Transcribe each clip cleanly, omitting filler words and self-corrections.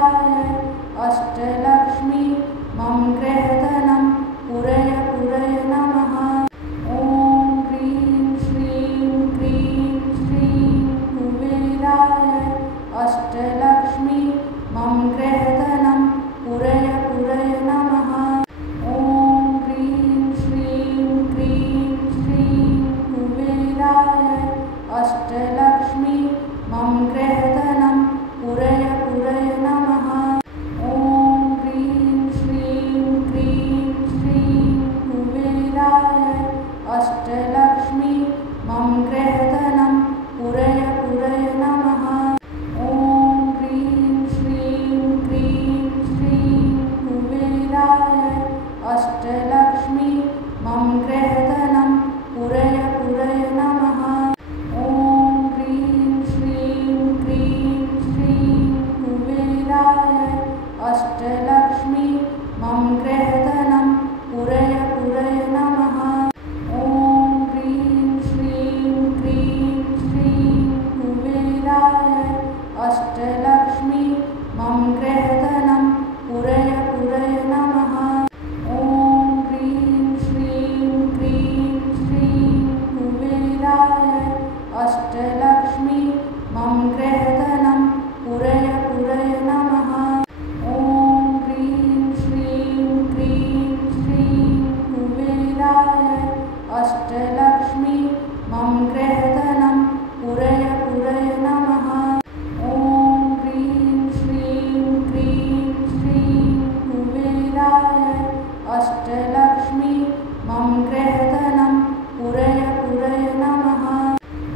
कुबेराय अष्टलक्ष्मी मम गृहधनं पुरय पुरय नमः। ॐ ह्रीं श्रीं क्रीं श्रीं कुबेराय अष्टलक्ष्मी मम गृहधनं पुरय पुरय नमः। ॐ ह्रीं श्रीं क्रीं श्रीं कुबेराय अष्टलक्ष्मी मम गृहधनं पुरय पुरय नमः। ॐ ह्रीं श्रीं क्रीं श्रीं कुबेराय अष्टलक्ष्मी मम गृहधनं पुरय पुरय नमः। ॐ ह्रीं श्रीं क्रीं श्रीं कुबेराय अष्टलक्ष्मी मम गृहधनं पुरय पुरय नमः। ॐ ह्रीं श्रीं क्रीं श्रीं कुबेराय अष्टलक्ष्मी मम गृहधनं पुरय पुरय नमः। ॐ ह्रीं श्रीं क्रीं श्रीं कुबेराय अष्टलक्ष्मी मम गृहधनं पुरय पुरय नमः। ॐ ह्रीं श्रीं क्रीं श्रीं कुबेराय अष्टलक्ष्मी मम गृहधनं पुरय पुरय नमः। ॐ ह्रीं श्रीं क्रीं श्रीं कुबेराय अष्टलक्ष्मी मम गृहधनं पुरय पुरय नमः। ॐ ह्रीं श्रीं क्रीं श्रीं कुबेराय अष्टलक्ष्मी मम गृहधनं पुरय पुरय नमः।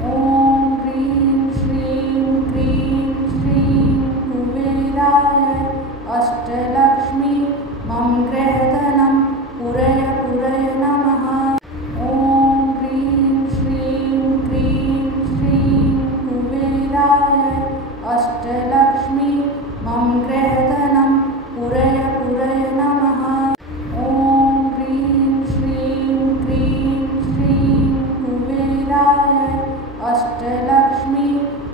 ॐ ह्रीं श्रीं क्रीं श्रीं कुबेराय अष्टलक्ष्मी मम गृहधनं पुरय पुरय नमः। ॐ ह्रीं श्रीं क्रीं श्रीं कुबेराय अष्टलक्ष्मी मम गृहधनं पुरय पुरय नमः। ॐ ह्रीं श्रीं क्रीं श्रीं कुबेराय अष्टलक्ष्मी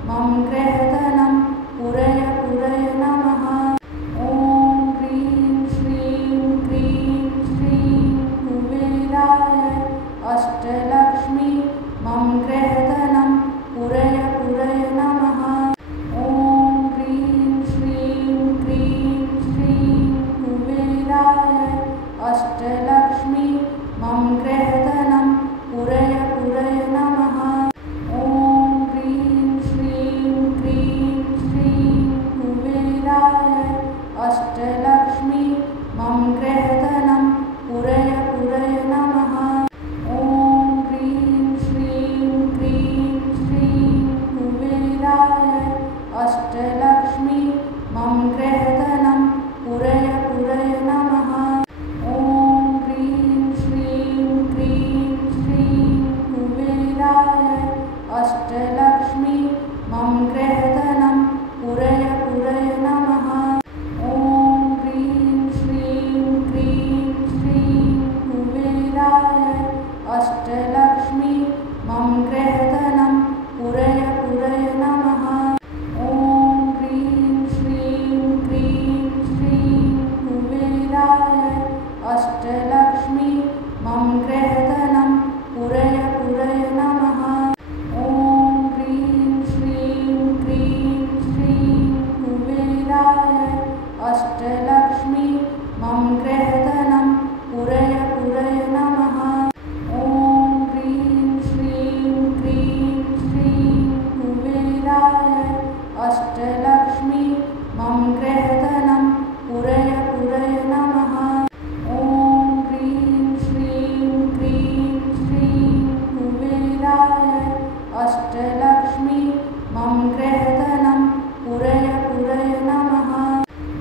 मम गृहधनं पुरय पुरय नमः। ॐ ह्रीं श्रीं क्रीं श्रीं कुबेराय अष्टलक्ष्मी मम गृहधनं पुरय पुरय नमः। ॐ ह्रीं श्रीं क्रीं श्रीं कुबेराय अष्टलक्ष्मी मम गृहधनं पुरय पुरय नमः। ॐ ह्रीं श्रीं क्रीं श्रीं कुबेराय अष्टलक्ष्मी मम गृहधनं पुरय पुरय नमः। ॐ ह्रीं श्रीं क्रीं श्रीं कुबेराय अष्टलक्ष्मी मम गृहधनं पुरय पुरय नमः। ॐ ह्रीं श्रीं क्रीं श्रीं कुबेराय अष्टलक्ष्मी मम गृहधनं पुरय पुरय नमः। ॐ ह्रीं श्रीं क्रीं श्रीं कुबेराय अष्टलक्ष्मी मम गृहधनं पुरय पुरय नमः। ॐ ह्रीं श्रीं क्रीं श्रीं कुबेराय अष्टलक्ष्मी मम गृहधनं पुरय पुरय नमः। ॐ ह्रीं श्रीं क्रीं श्रीं कुबेराय अष्टलक्ष्मी मम गृहधनं पुरय पुरय नमः। ॐ ह्रीं श्रीं क्रीं श्रीं कुबेराय अष्टलक्ष्मी मम गृहधनं पुरय पुरय नमः। ॐ ह्रीं श्रीं क्रीं श्रीं कुबेराय अष्टलक्ष्मी मम गृहधनं पुरय पुरय नमः।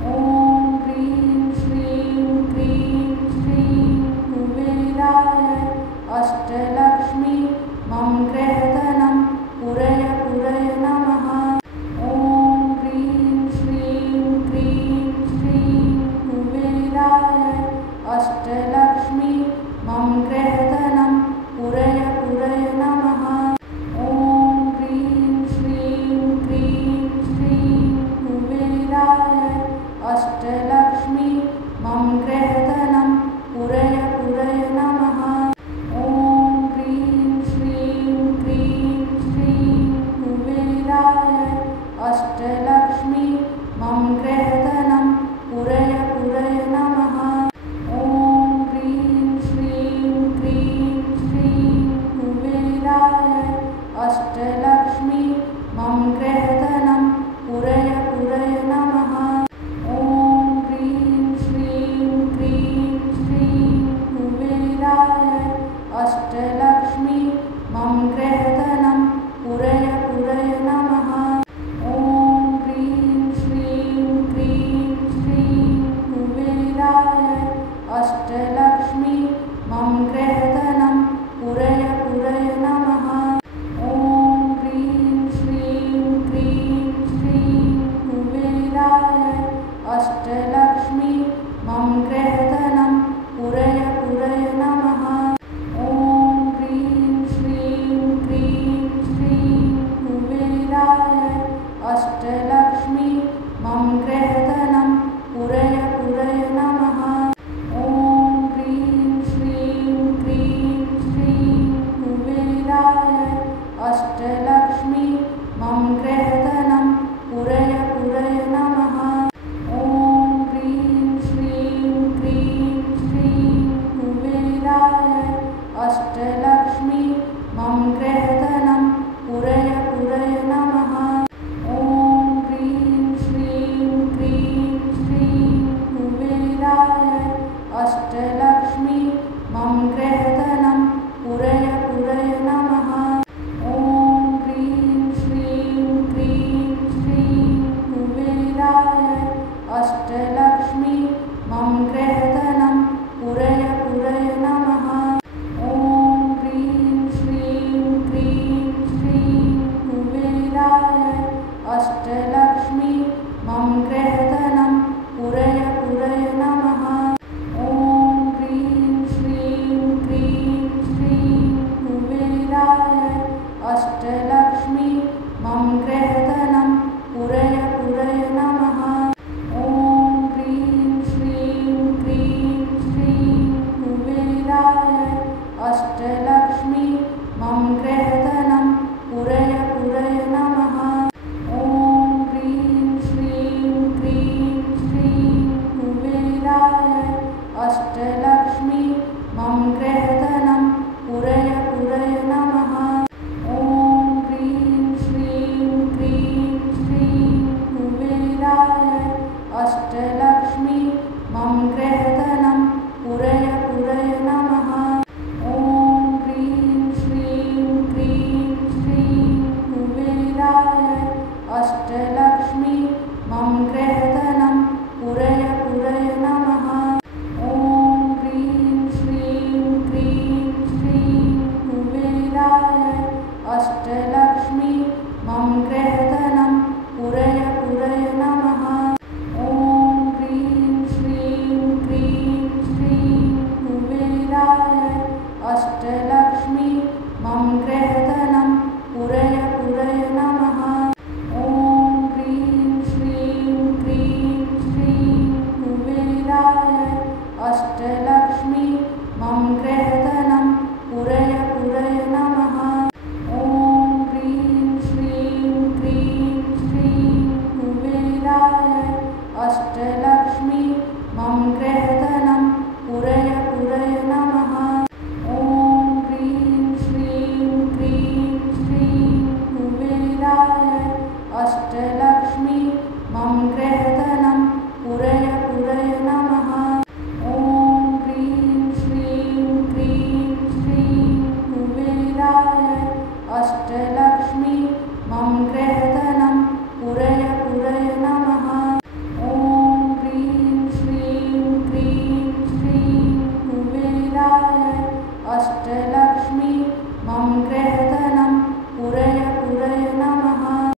ॐ ह्रीं श्रीं क्रीं अष्टलक्ष्मी मम गृहधनं पुरय पुरय नमः। ॐ ह्रीं श्रीं क्रीं श्रीं कुबेराय अष्टलक्ष्मी मम गृहधनं पुरय पुरय नमः। ॐ ह्रीं श्रीं क्रीं श्रीं कुबेराय अष्टलक्ष्मी मम गृहधनं पुरय पुरय नमः। ॐ ह्रीं श्रीं क्रीं श्रीं कुबेराय अष्टलक्ष्मी मम गृहधनं पुरय पुरय नमः। ॐ ह्रीं श्रीं क्रीं श्रीं कुबेराय अष्टलक्ष्मी मम गृहधनं पुरय पुरय नमः। ॐ ह्रीं श्रीं क्रीं श्रीं कुबेराय अष्टलक्ष्मी मम गृहधनं पुरय पुरय नमः। ॐ ह्रीं श्रीं क्रीं श्रीं कुबेराय अष्टलक्ष्मी मम गृहधनं पुरय पुरय नमः। ॐ ह्रीं श्रीं क्रीं श्रीं कुबेराय अष्टलक्ष्मी मम गृहधनं पुरय पुरय नमः। ॐ ह्रीं श्रीं क्रीं श्रीं कुबेराय अष्टलक्ष्मी मम गृहधनं पुरय पुरय नमः। ॐ ह्रीं श्रीं क्रीं श्रीं कुबेराय अष्टलक्ष्मी मम गृहधनं पुरय पुरय नमः। ॐ ह्रीं श्रीं क्रीं श्रीं कुबेराय अष्टलक्ष्मी मम गृहधनं पुरय पुरय नमः। ॐ ह्रीं श्रीं क्रीं श्रीं कुबेराय अष्टलक्ष्मी मम गृहधनं पुरय पुरय नमः। ॐ ह्रीं श्रीं क्रीं श्रीं कुबेराय अष्टलक्ष्मी मम गृहधनं पुरय पुरय नमः। ॐ ह्रीं श्रीं क्रीं श्रीं कुबेराय अष्टलक्ष्मी मम गृहधनं पुरय पुरय नमः। ॐ ह्रीं श्रीं क्रीं श्रीं कुबेराय अष्टलक्ष्मी मम गृहधनं पुरय पुरय नमः। ॐ ह्रीं श्रीं क्रीं श्रीं कुबेराय अष्टलक्ष्मी मम गृहधनं पुरय पुरय नमः। ॐ ह्रीं श्रीं क्रीं श्रीं कुबेराय अष्टलक्ष्मी मम गृहधनं पुरय पुरय नमः। ॐ ह्रीं श्रीं क्रीं श्रीं कुबेराय अष्टलक्ष्मी मम गृहधनं पुरय पुरय नमः। ॐ ह्रीं श्रीं क्रीं श्रीं कुबेराय अष्टलक्ष्मी मम गृहधनं पुरय पुरय नमः। ॐ ह्रीं श्रीं क्रीं श्रीं कुबेराय अष्टलक्ष्मी मम गृहधनं पुरय पुरय नमः। ॐ ह्रीं श्रीं क्रीं श्रीं कुबेराय अष्टलक्ष्मी मम गृहधनं पुरय पुरय नमः। ॐ ह्रीं श्रीं क्रीं श्रीं कुबेराय अष्टलक्ष्मी मम गृहधनं पुरय पुरय नमः। ॐ ह्रीं श्रीं क्रीं श्रीं कुबेराय अष्टलक्ष्मी मम गृहधनं पुरय पुरय नमः। ॐ ह्रीं श्रीं क्रीं श्रीं कुबेराय अष्टलक्ष्मी मम गृहधनं